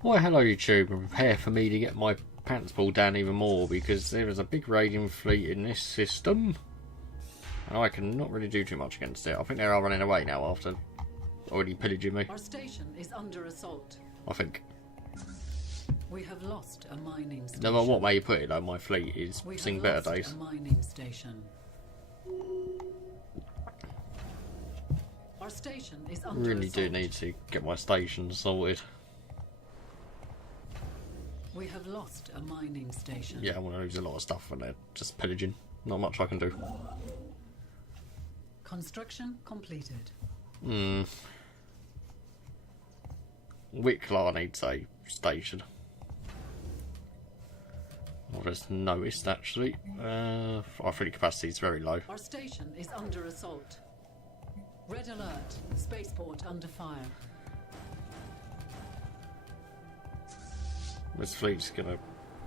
Why hello YouTube, and prepare for me to get my pants pulled down even more because there is a big raiding fleet in this system and I can not really do too much against it. I think they are running away now after already pillaging me. Our station is under assault. I think. We have lost a mining station. No matter what way you put it though, my fleet is seeing better days. A mining station. Our station is under Really assault. do need to get my station sorted. We have lost a mining station. Yeah, I want to lose a lot of stuff when they're just pillaging. Not much I can do. Construction completed. Wicklar needs a station. I've just noticed actually. Our fleet capacity is very low. Our station is under assault. Red alert. Spaceport under fire. This fleet's gonna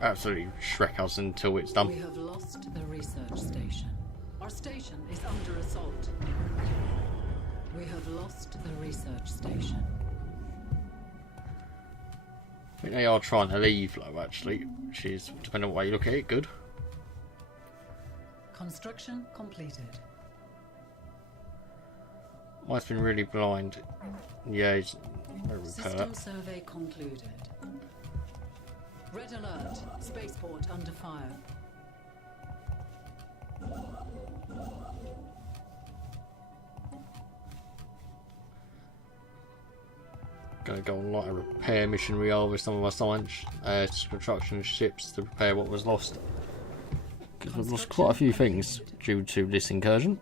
absolutely shrek us until it's done. We have lost the research station. Our station is under assault. We have lost the research station. I think they are trying to leave though actually, which is, depending on the way you look at it, good. Construction completed. Mike's been really blind. Yeah, he's no System repair. survey concluded. Red alert. Spaceport under fire. Gonna go on like a repair mission we are with some of our science construction ships to repair what was lost. Because we've lost quite a few things due to this incursion.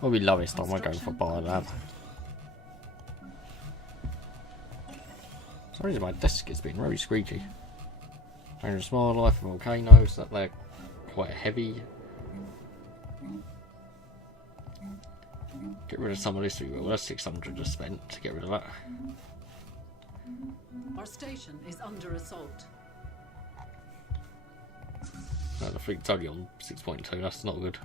Probably lowest time I go for Biolab. For some reason my desk has been very squeaky. Dangerous wildlife, volcanoes, that they're quite heavy. Get rid of some of this we will. That's 600 just spent to get rid of that. Our station is under assault. The fleet's only on 6.2, that's not good.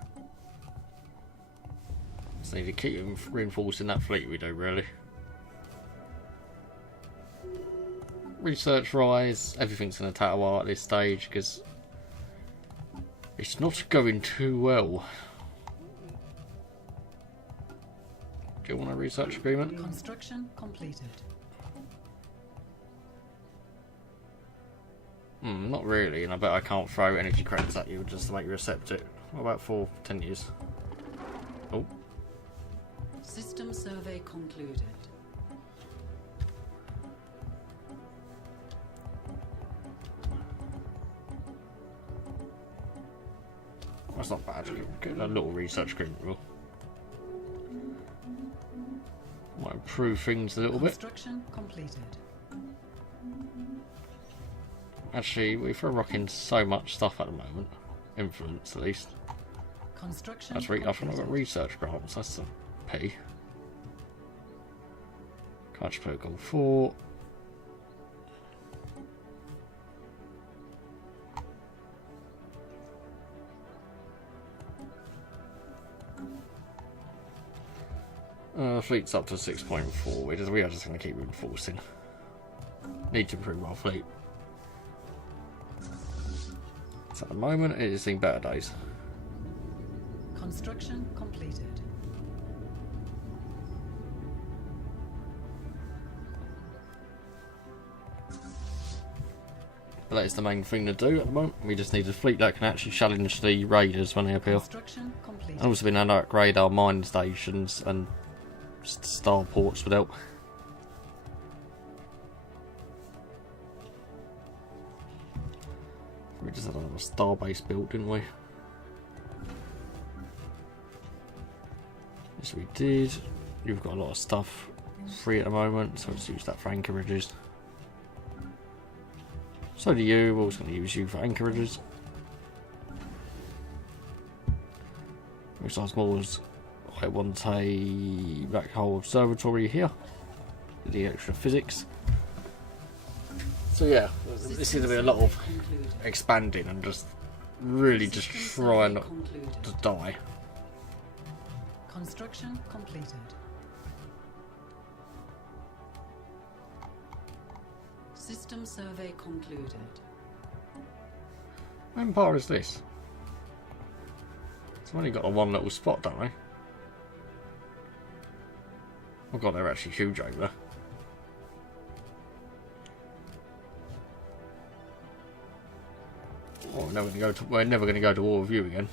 Just need to keep reinforcing that fleet we do really. Research rise, everything's going to tattle at this stage because it's not going too well. Do you want a research agreement? Construction completed. Not really, and I bet I can't throw energy credits at you just to make you accept it. What about for 10 years? Oh. System survey concluded. That's not bad. Get a little research agreement will. Might improve things a little bit. Construction completed. Actually, we've rocking so much stuff at the moment. Influence, at least. Construction That's right. I've not got research grants. That's a pity. Can't you put a goal 4? Fleet's up to 6.4. We are just going to keep reinforcing. Need to improve our fleet. So at the moment, it is seeing better days. Construction completed. But that is the main thing to do at the moment. We just need a fleet that can actually challenge the raiders when they appear. Construction completed. And also been able to upgrade our mine stations and starports would help. We just had another starbase built, didn't we? Yes, we did. You've got a lot of stuff free at the moment, so let's use that for anchorages. So do you. We're also going to use you for anchorages. Besides more, I want a black hole observatory here. With the extra physics. So yeah, this is going to be a lot of expanding and just really just trying not to die. Construction completed. System survey concluded. What empire is this? It's only got a one little spot, don't they? Oh god, they're actually huge over there. Oh, we're never going to go to war with you again.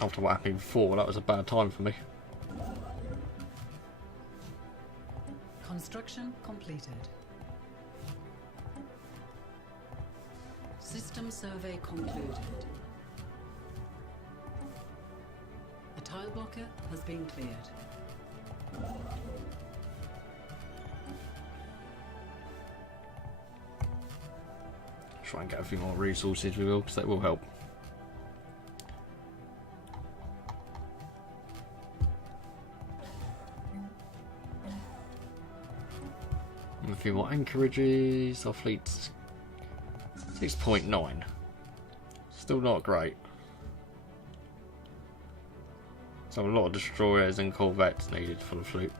After what happened before, that was a bad time for me. Construction completed. System survey concluded. A tile blocker has been cleared. Try and get a few more resources, we will, because that will help. And a few more anchorages. Our fleet's 6.9. Still not great. So a lot of destroyers and corvettes needed for the fleet.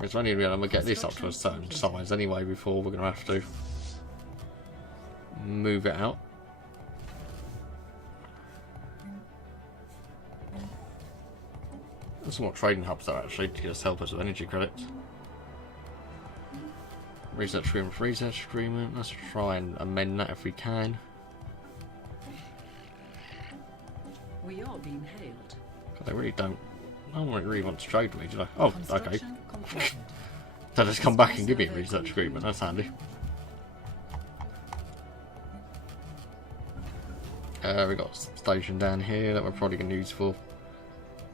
It's only going to get this up to a certain size anyway before we're going to have to move it out. There's some more trading hubs though actually to just help us with energy credits. Research agreement, let's try and amend that if we can. We are being hailed. God, they really don't. No one really wants to trade with me, do they? Oh, okay. Completed. So just come back and give me a research agreement, that's handy. We got a station down here that we're probably going to use for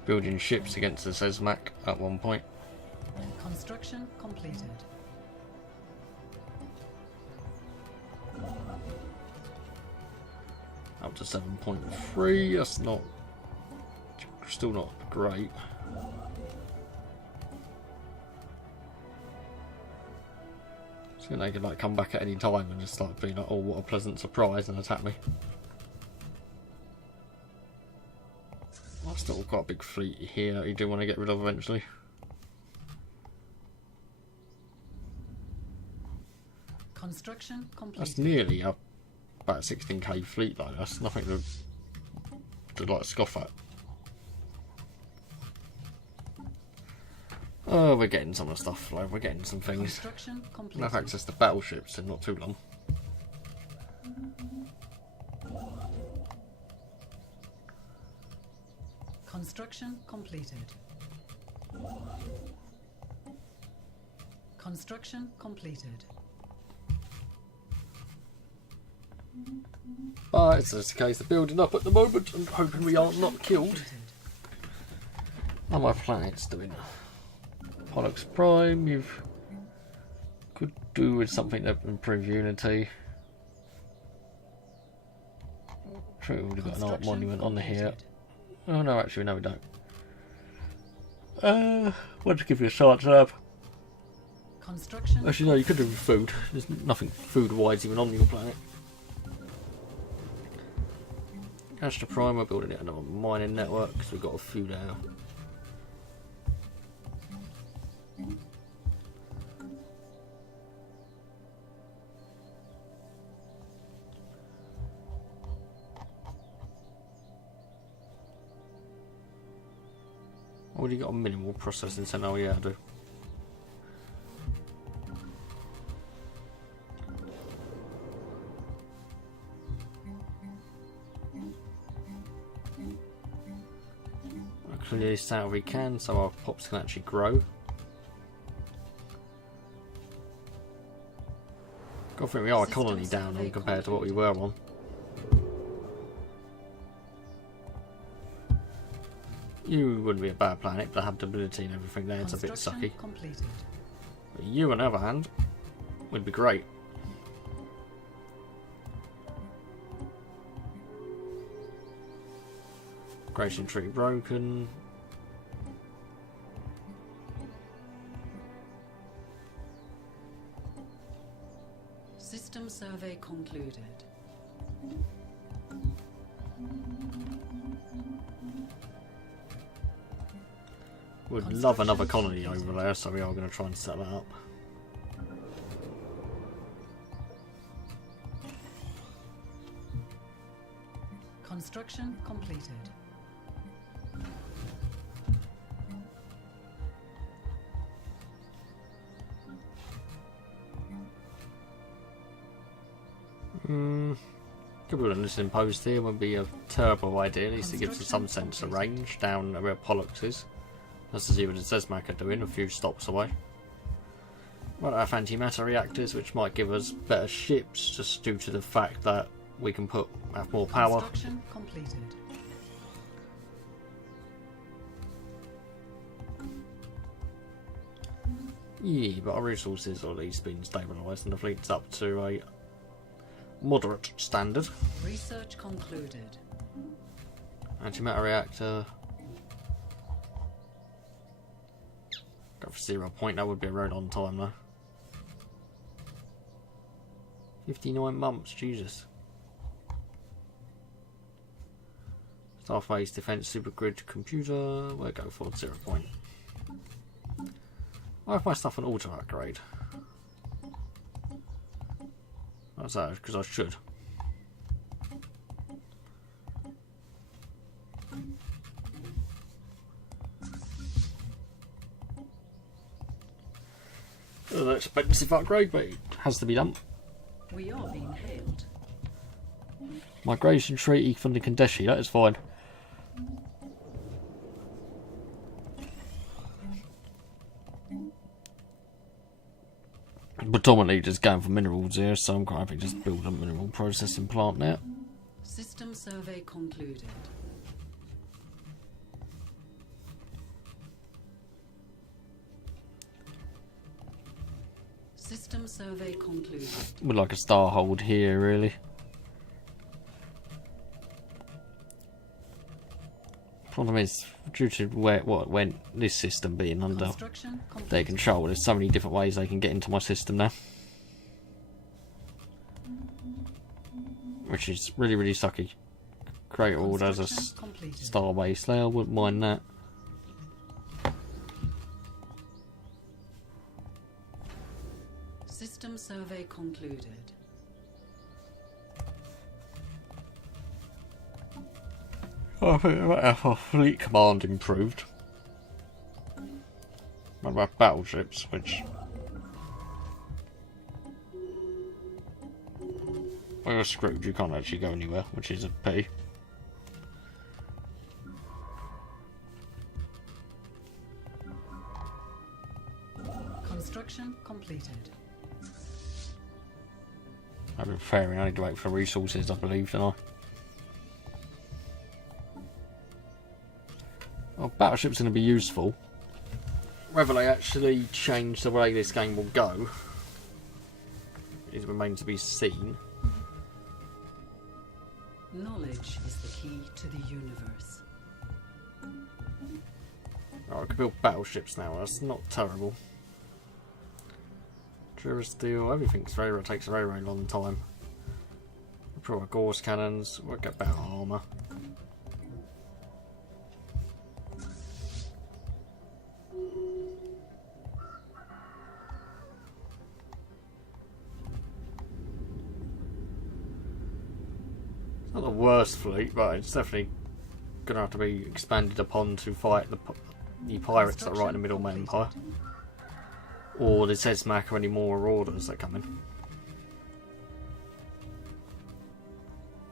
building ships against the Sesmac at one point. Construction completed. Up to 7.3, that's not, still not great. So they could like come back at any time and just start being like, oh what a pleasant surprise, and attack me. I've still got a big fleet here that you do want to get rid of eventually. Construction completed. That's nearly up about a 16k fleet, like that's nothing to like scoff at. Oh, we're getting some of the stuff, like we're getting some things. Construction We'll completed. have access to battleships in not too long. Construction completed. Construction completed. It's just a case of building up at the moment and hoping we are not killed. How my planet's doing? Pollux Prime, you've could do with something that improve Unity. True, we've got an art monument on here. Oh no, actually no we don't. Want to give you a chance to have. Construction. Actually no, you could do with food. There's nothing food wise even on your planet. Astra Prime, we're building it another mining network because we've got a few there. Already got a minimal processing center, oh yeah I do. Clear this out if we can, so our pops can actually grow. God, I think we are a colony down on compared to what we were on. You wouldn't be a bad planet, the habitability and everything there, it's a bit sucky. Completed. But you, on the other hand, would be great. Creation tree broken. System survey concluded. Would love another colony over there, so we are going to try and set that up. Construction completed. Could be an imposed here would be a terrible idea. At least it gives us some sense of range down where Pollux is. Let's see what the Zesmac are doing, a few stops away. Might have antimatter reactors, which might give us better ships, just due to the fact that we can have more power. Construction completed. Yeah, but our resources are at least been stabilised and the fleet's up to a moderate standard. Research concluded. Antimatter reactor. Go for 0 point, that would be a road on time though. 59 months, Jesus. Starface defense supergrid computer. We'll go for 0 point. I have my stuff on auto upgrade. That's that, because I should. An expensive upgrade, but it has to be done. We are being hailed. Migration treaty from the Kandeshi, that is fine. Predominantly just going for minerals here, so I'm quite happy to just build a mineral processing plant now. System survey concluded. System survey concluded. Would like a star hold here, really. Problem is, due to when this system being under their control, there's so many different ways they can get into my system now. Which is really, really sucky. Create all as a star base there, I wouldn't mind that. System survey concluded. I think our fleet command improved. What about battleships, which... well, you're screwed, you can't actually go anywhere, which is a pity. Construction completed. I've been fair, I need to wait for resources, I believe, don't I? Well, battleships are going to be useful. Whether they actually change the way this game will go is remains to be seen. Knowledge is the key to the universe. Oh, I can build battleships now, that's not terrible. Steel, everything's takes a very, very long time. Probably Gauss cannons, we'll get better armour. It's not the worst fleet, but it's definitely going to have to be expanded upon to fight the pirates that are right in the middle of my empire. Or the Zesmac or any more orders that come in.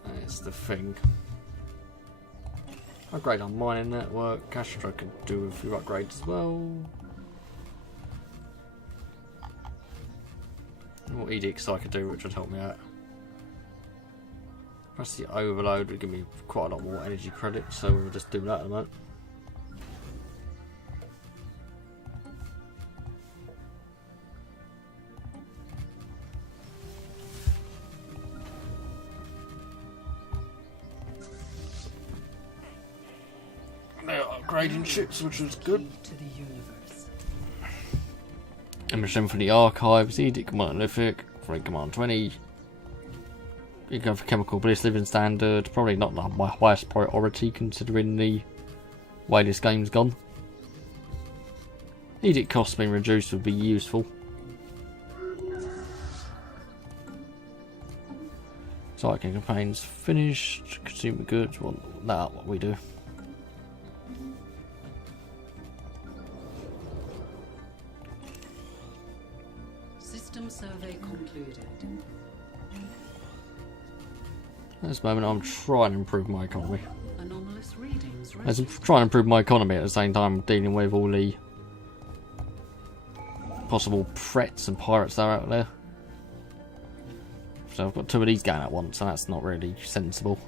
That's the thing. Upgrade on mining network. Castro can do a few upgrades as well. More edicts I could do, which would help me out. Press the overload would give me quite a lot more energy credit, so we'll just do that at the moment. Upgrading ships, which was good. Emerson for the archives, Edict Monolithic, Freight Command 20. You go for chemical bliss, living standard. Probably not my highest priority considering the way this game's gone. Edict costs being reduced would be useful. Cycling campaigns finished. Consumer goods, well, that's what we do. System survey concluded. At this moment, I'm trying to improve my economy. Anomalous readings. As I'm trying to improve my economy at the same time, dealing with all the possible threats and pirates that are out there. So I've got 2 of these going at once, and that's not really sensible.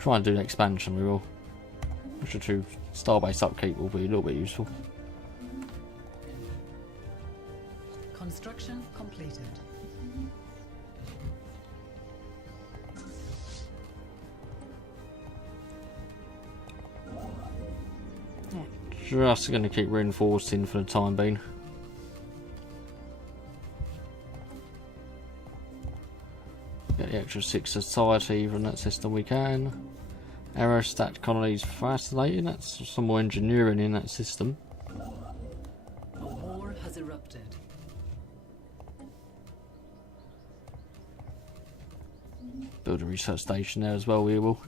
Try and do the expansion, we will. Which are 2 starbase upkeep will be a little bit useful. Construction completed. Just going to keep reinforcing for the time being. Get the extra 6 society from that system we can. Aerostat colonies fascinating, that's some more engineering in that system. A war has erupted. Build a research station there as well, we will.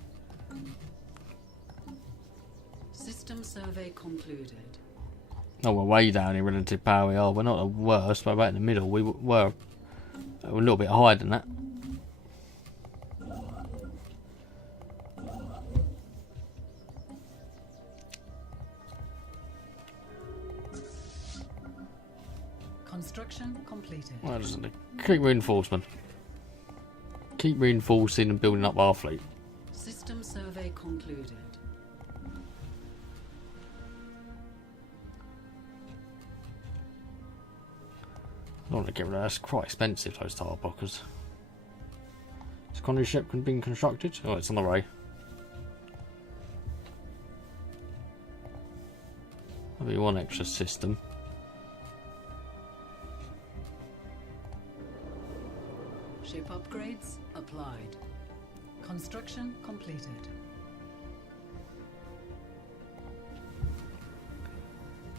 System survey concluded. Oh, we're way down in relative power we are. We're not the worst, but about in the middle. We were a little bit higher than that. Construction completed. Well, doesn't it? Keep reinforcement. Keep reinforcing and building up our fleet. System survey concluded. I don't want to get rid of that. That's quite expensive, those tire blockers. This colony ship can be constructed. Oh, it's on the way. Maybe 1 extra system. Ship upgrades applied. Construction completed.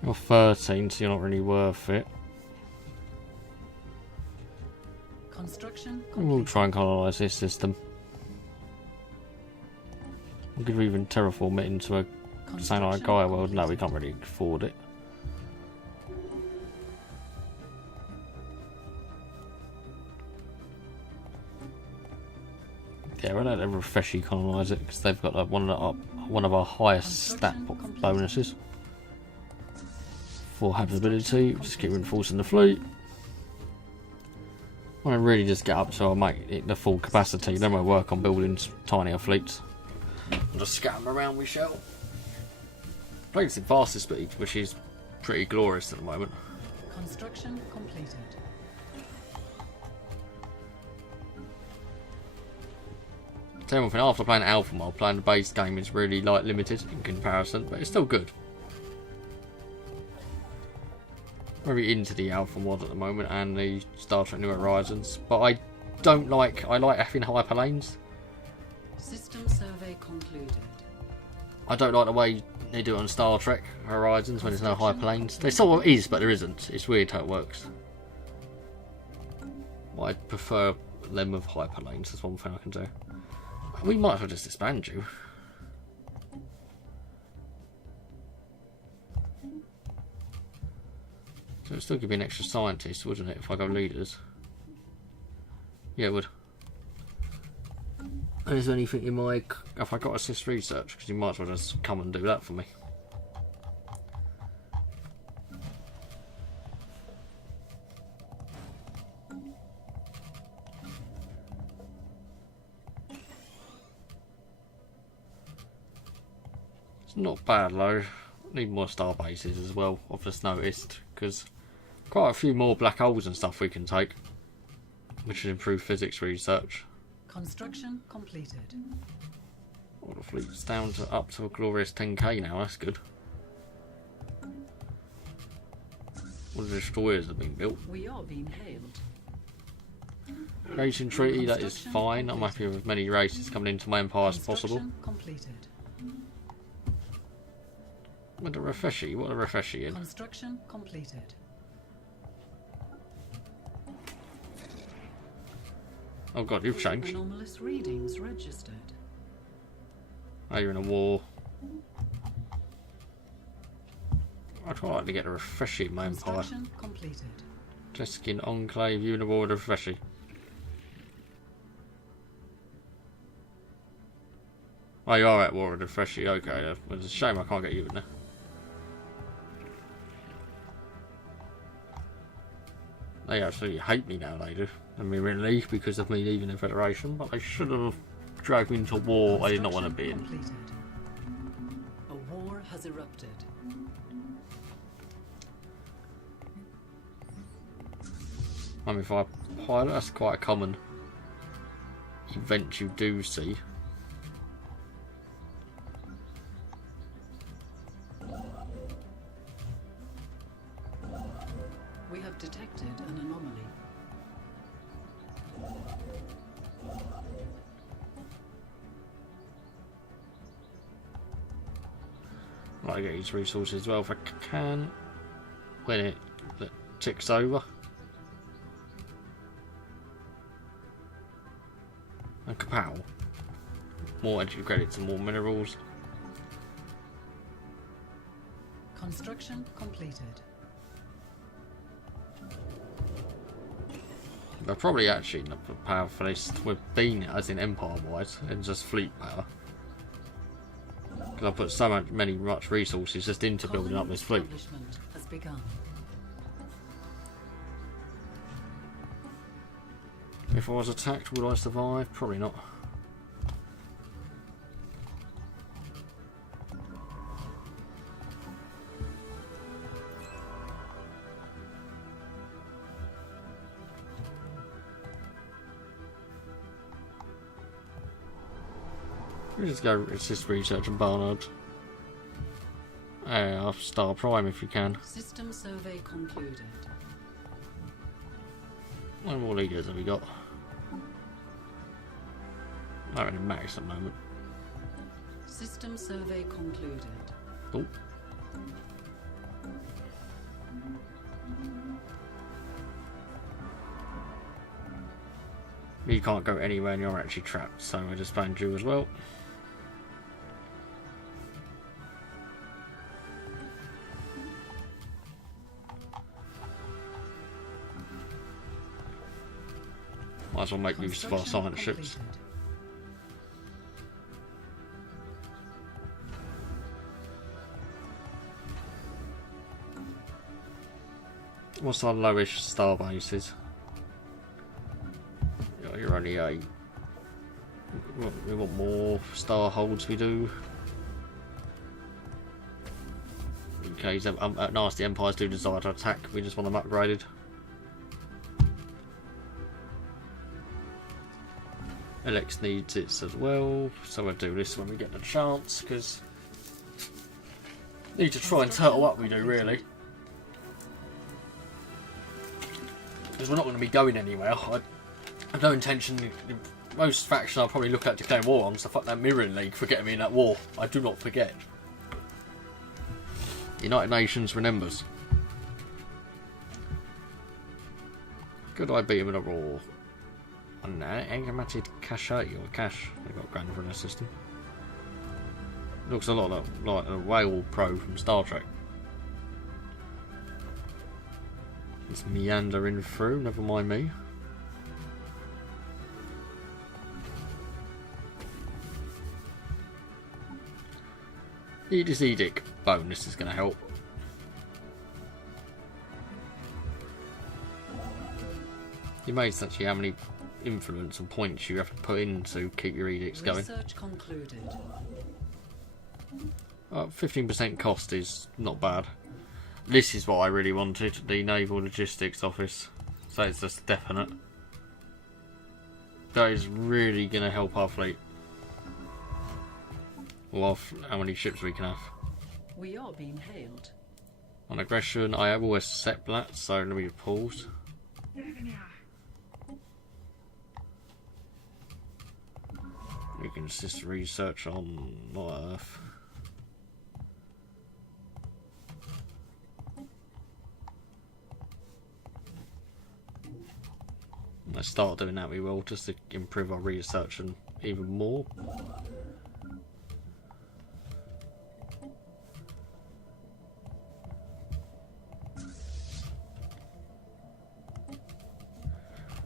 You're 13, so you're not really worth it. Construction We'll complete. try and colonise this system. We could even terraform it into a something like Gaia world. No, we can't really afford it. Yeah, we'll let them refreshy colonise it because they've got one of our highest stat bonuses for habitability. Just keep reinforcing the fleet. I want to really just get up to I'll make it the full capacity, then we'll work on building tinier fleets. We'll just scatter them around, we shall. Planes in faster speed, which is pretty glorious at the moment. Construction completed. Tell you one thing, after playing Alpha Mod, playing the base game is really like limited in comparison, but it's still good. Very into the Alpha Mod at the moment and the Star Trek New Horizons, but I like having hyperlanes. System survey concluded. I don't like the way they do it on Star Trek Horizons when there's no hyperlanes. There sort of is, but there isn't. It's weird how it works. I prefer them with hyperlanes. That's one thing I can do. We might as well just disband you. So it'd still give me an extra scientist, wouldn't it, if I go leaders? Yeah, it would. And is there anything in my... Have I got assist research? Because you might as well just come and do that for me. It's not bad though. Need more star bases as well, I've just noticed, because quite a few more black holes and stuff we can take, which would improve physics research. Construction completed. All the fleet's down to up to a glorious 10k now, that's good. All the destroyers have been built. We are being hailed. Racing treaty, that is fine. I'm happy with as many races coming into my empire as possible. Completed. What a refreshy? What a refreshy in? Construction completed. Oh god, you've changed. Anomalous readings registered. Oh, you're in a war. I'd quite like to get a refreshy in my empire. Construction completed. Teskin Enclave, you in a war with a refreshy. Oh, you are at war with a refreshy, okay. It's a shame I can't get you in there. They absolutely hate me now, they do. And we're in league because of me leaving the Federation, but they should have dragged me into war I did not want to be in. Completed. A war has erupted. I mean, if I pilot, that's quite a common event you do see. We have detected an anomaly. I'd like to get these resources as well if I can, when it ticks over. And kapow. More entry credits and more minerals. Construction completed. They're probably actually not the powerfulest we've been as in empire wise, and just fleet power. Because I put so many resources just into building up this fleet. Establishment has begun. If I was attacked, would I survive? Probably not. We just go assist research and Barnard. Star Prime if you can. System survey concluded. How many more leaders have we got? Not really max at the moment. System survey concluded. Oh. You can't go anywhere and you're actually trapped, so I just found you as well. Might as well make use of our science ships. What's our lowish star bases? You're only a. We want more star holds. We do. In case nasty empires do desire to attack, we just want them upgraded. Alex needs it as well, so we'll do this when we get the chance, because need to try and turtle up. We do really, because we're not going to be going anywhere. I have no intention. Most factions I'll probably look at declaring war on, so fuck that Mirroring League for getting me in that war. I do not forget. United Nations remembers. Could I beat him in a war? An animated cache or cache. They've got grand for their system. Looks a lot like a whale pro from Star Trek. It's meandering through, never mind me. Edith Edict bonus is going to help. You may essentially how many influence and points you have to put in to keep your edicts going. Research concluded. 15% cost is not bad. This is what I really wanted, the Naval Logistics Office. So it's just definite. That is really going to help our fleet. Or how many ships we can have. We are being hailed. On aggression, I have always set that, so let me pause. you can assist research on Earth. Let's start doing that, we will, just to improve our research and even more.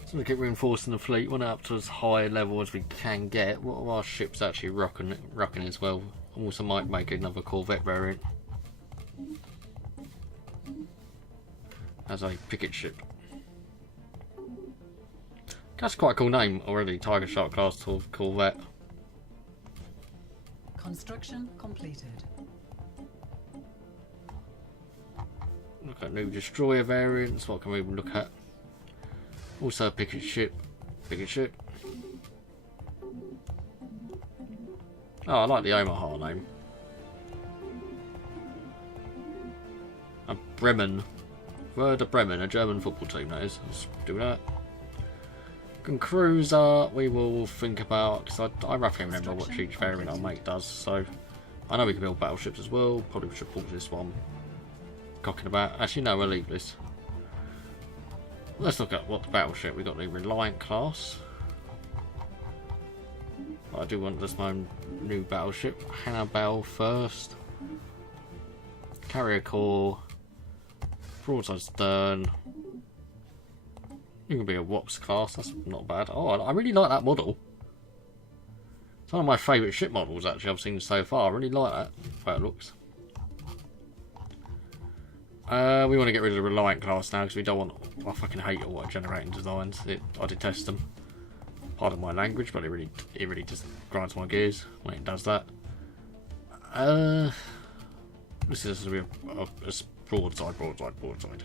So we keep reinforcing the fleet, want it up to as high a level as we can get. What are our ships actually rocking as well? Also might make another Corvette variant as a picket ship. That's quite a cool name already, Tiger Shark class Corvette. Construction completed. Look at new destroyer variants. What can we even look at? Also a picket ship. Oh, I like the Omaha name. A Bremen. Werder Bremen, a German football team that is. Let's do that. And Cruiser, we will think about, because I roughly remember what each variant I'll make does, so I know we can build battleships as well. Probably should pause this one. Cocking about. Actually, no, we'll leave this. Let's look at what the battleship. We've got the Reliant class. I do want this my new battleship. Hannibal first. Carrier core. Broadside stern. You can be a Wops class, that's not bad. Oh, I really like that model. It's one of my favourite ship models actually I've seen so far. I really like that, the way it looks. We want to get rid of the Reliant class now because we don't want... I fucking hate auto generating designs. I detest them. Pardon my language, but it really just grinds my gears when it does that. This is going to be a broadside.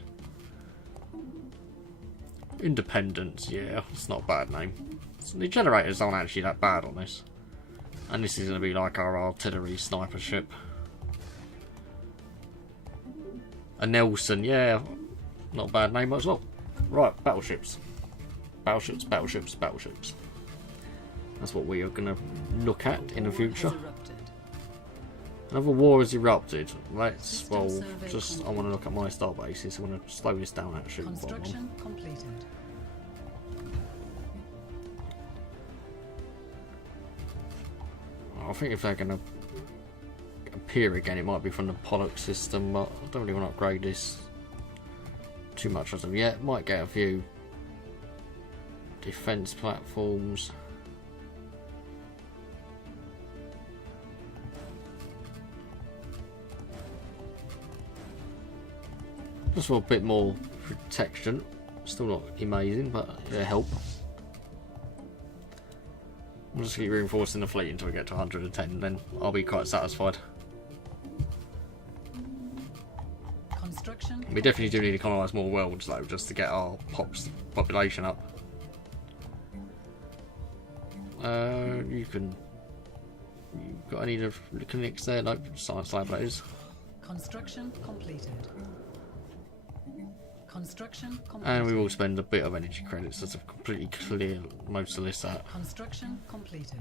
Independence, yeah, it's not a bad name. So the generators aren't actually that bad on this. And this is going to be like our artillery sniper ship. A Nelson, yeah, not a bad name as well. Right, battleships. Battleships. That's what we are going to look at in the future. Another war has erupted. Let's, well, just, I want to look at my star bases. I want to slow this down actually. Construction completed. I think if they're going to appear again, it might be from the Pollock system, but I don't really want to upgrade this too much as of yet. Might get a few defense platforms. Just for a bit more protection. Still not amazing, but it'll help. I'll just keep reinforcing the fleet until we get to 110, then I'll be quite satisfied. Construction. We definitely do need to colonise more worlds though, just to get our population up. You've got any of the clinics there? Nope, science lab that is. Construction completed. Construction completed. And we will spend a bit of energy credits just to completely clear most of this out. Construction completed.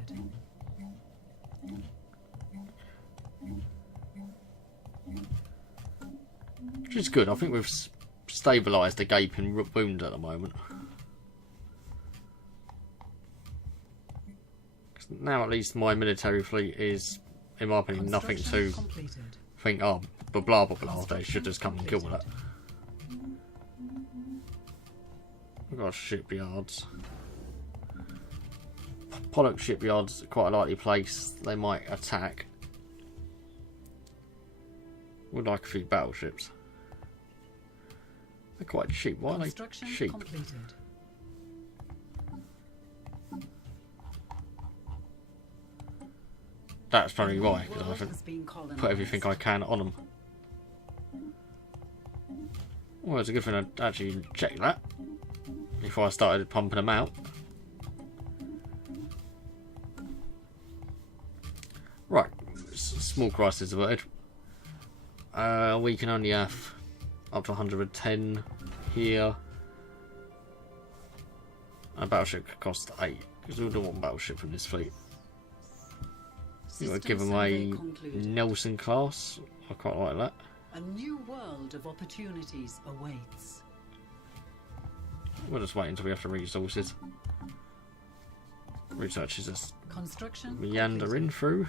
Which is good. I think we've stabilised the gaping wound at the moment. Now at least my military fleet is, in my opinion, nothing to think, oh, blah blah blah, they should just come and kill that. We've got shipyards. Pollock shipyards are quite a likely place. They might attack. Would like a few battleships. They're quite cheap. Why are they cheap? Completed. That's probably why, because I haven't put everything I can on them. Well, it's a good thing I actually checked that before I started pumping them out. Right, small crisis averted. We can only have up to 110 here. A battleship could cost 8, because we don't want a battleship from this fleet. You would give them a Nelson class. I quite like that. A new world of opportunities awaits. We'll just wait until we have the resources. Research is just meandering through.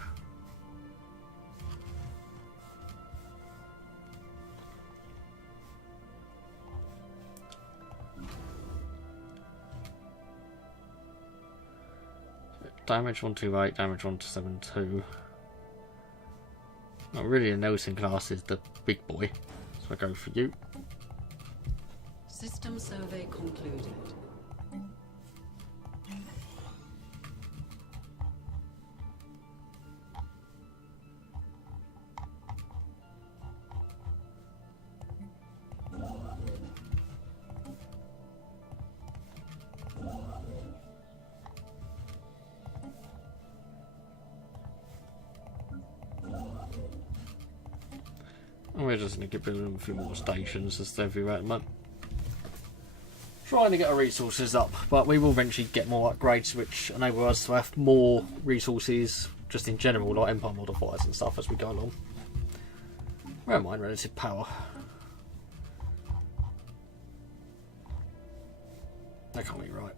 Damage 128, damage 172. Not really a Nelson class is the big boy, so I go for you. System survey concluded. We're just going to keep building a few more stations just everywhere at the moment. Trying to get our resources up, but we will eventually get more upgrades which enable us to have more resources just in general, like Empire modifiers and stuff as we go along. Where am I in relative power? That can't be right.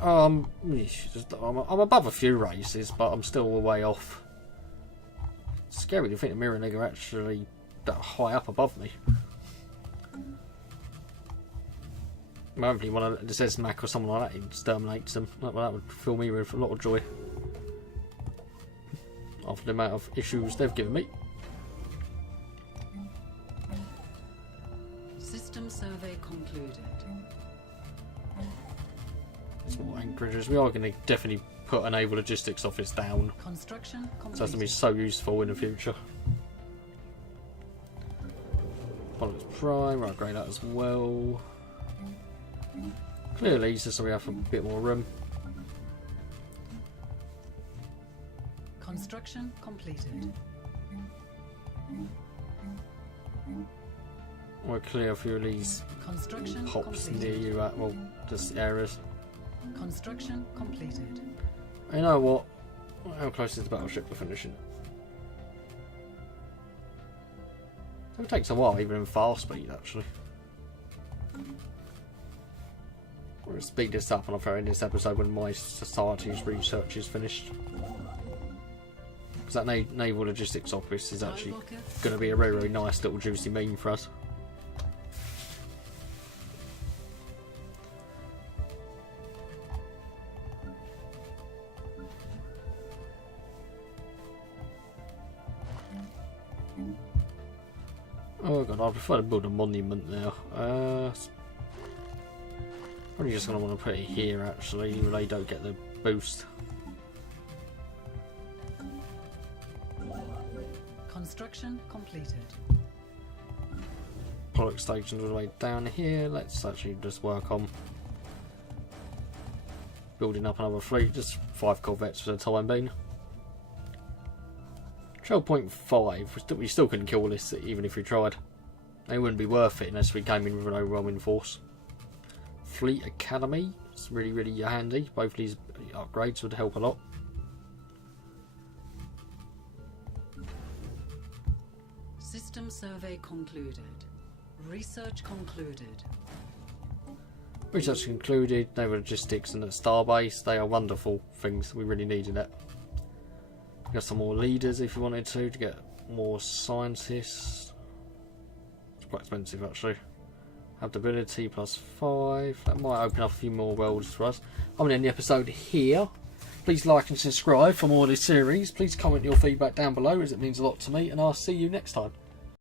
I'm above a few races, but I'm still a way off. It's scary to think the Mirror Nigger are actually that high up above me. Hopefully one of the says Mac or someone like that exterminates them. That would fill me with a lot of joy. After the amount of issues they've given me. System survey concluded. Small anchorages. We are going to definitely put a naval logistics office down. Construction completed. So that's going to be so useful in the future. Pilots Prime, we'll upgrade that as well. Clearly, just so we have a bit more room. Construction completed. We'll clear a few of these pops near you at, well, just areas. Construction completed. You know what? How close is the battleship to finishing? It takes a while, even in fast speed, actually. We're going to speed this up and I'll throw in this episode when my society's research is finished. Because that naval logistics office is actually going to be a very, very nice little juicy meme for us. Oh god, I prefer to build a monument now. Probably just going to want to put it here actually, even though they don't get the boost. Construction completed. Product stations all the way down here. Let's actually just work on building up another fleet. Just 5 corvettes for the time being. 12.5. We still couldn't kill this even if we tried. It wouldn't be worth it unless we came in with an overwhelming force. Fleet Academy. It's really, really handy. Both of these upgrades would help a lot. System survey concluded. Research concluded. Research concluded. Naval logistics and the starbase. They are wonderful things. We really needed it. Got some more leaders if you wanted to get more scientists. It's quite expensive actually. Adaptability +5. That might open up a few more worlds for us. I'm going to end the episode here. Please like and subscribe for more of this series. Please comment your feedback down below as it means a lot to me, and I'll see you next time.